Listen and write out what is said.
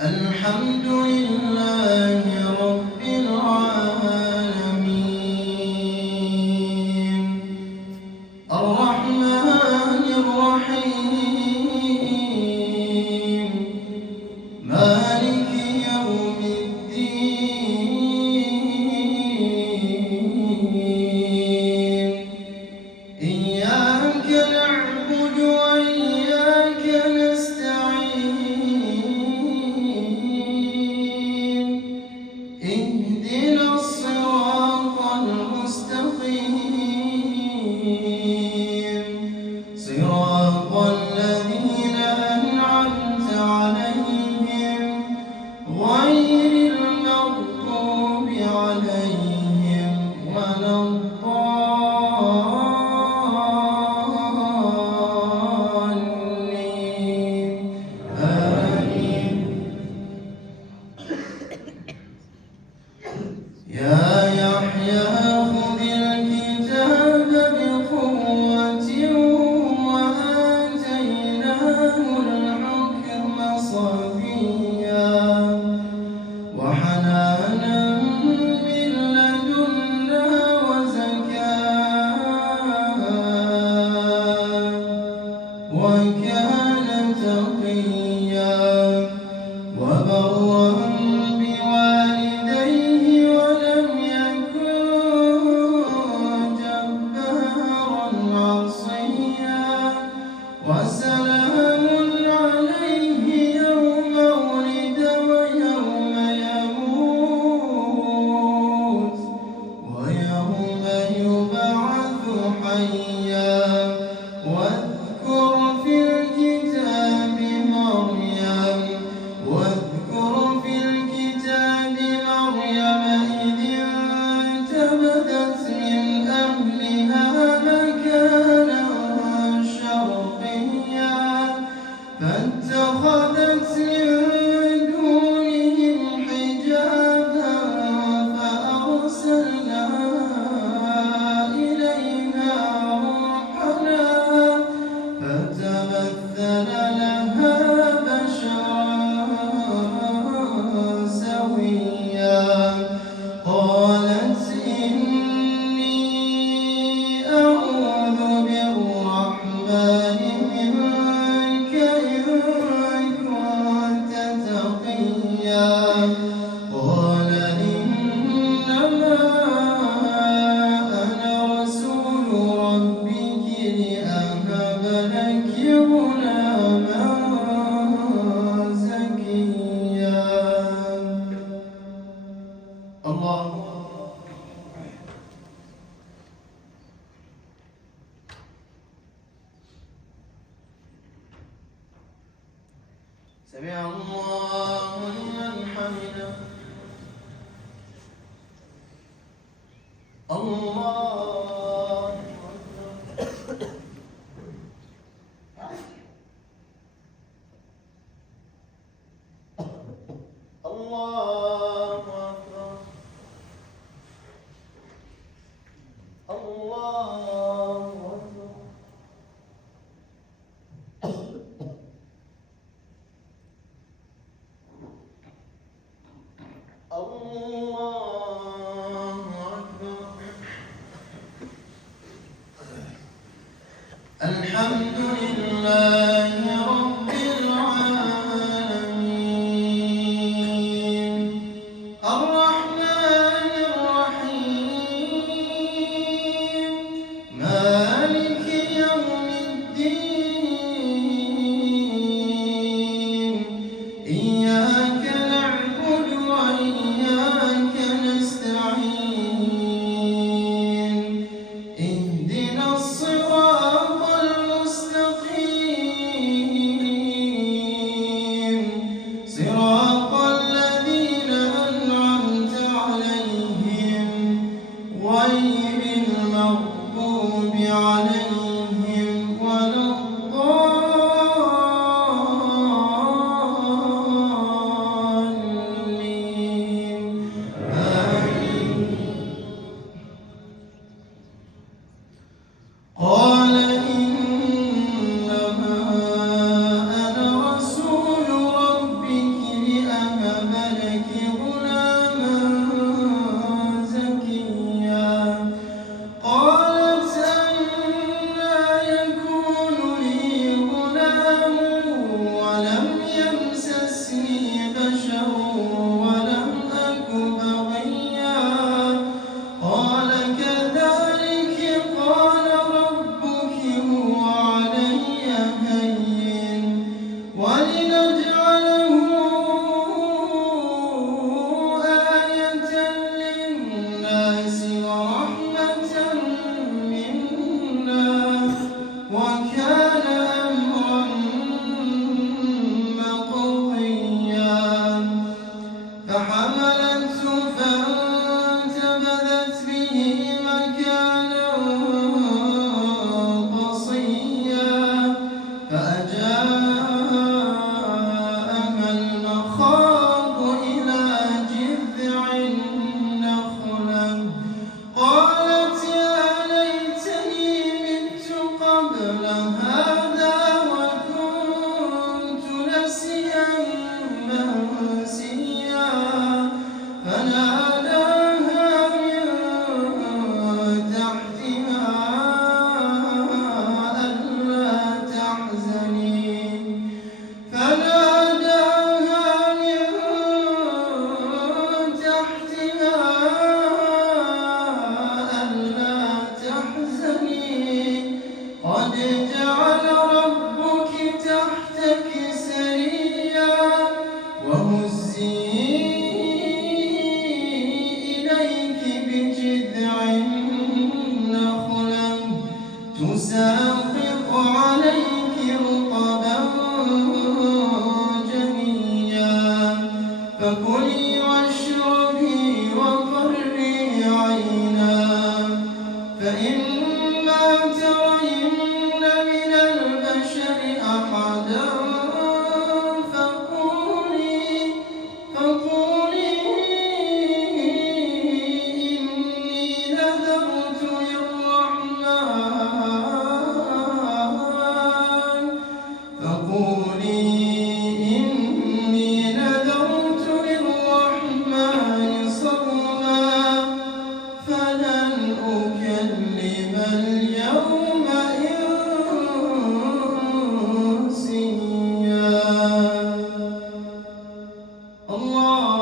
الحمد لله رب العالمين الرحمن الرحيم مالك يوم الدين إياك نعبد وإياك نستعين اهدنا الصراط المستقيم صراط الذين أنعمت عليهم غير المغضوب عليهم ولا الضالين آمين. يا يحيى خذ الكتاب بقوة وآتيناه الحكم صبيا وحنانا من لدنا وزكاة وكان تقيا وبرا بوالديه ولم يكن جبارا عصيا وسلام عليه يوم ولد ويوم يموت ويوم يبعث حيا واذكر في الكتاب مريم إذ انتبذت من أهلها مكانا شرقيا فاتخذت من دونهم حجابا فأرسلنا إليها روحنا فتمثل لها بشرا سويا قالت إني أعوذ بالرحمن منك إن كنت تقيا قال إنما أنا رسول ربك لأهب لك غلاما زكيا. الله سمع الله لمن حمده الله أكبر الله أكبر الله أكبر الله أكبر. الحمد لله رب العالمين ولنجعله آية للناس ورحمة منا وكان أمرا مقضيا فحملته فانتبذت به مكانا قصيا فأجاءها المخاض إلى جذع النخلة قالت يا ليتني مت قبل هذا وكنت نسيا منسيا فناداها من تحتها ألا تحزني قد جعل ربك تحتك سريا وهزي إليك بجذع النخلة تساقط عليك رطبا جنيا فكلي واشربي وقري عينا فإما ترين من البشر أحدا فقولي إني نذرت للرحمن صوما فلن أكلم اليوم إنسيا الله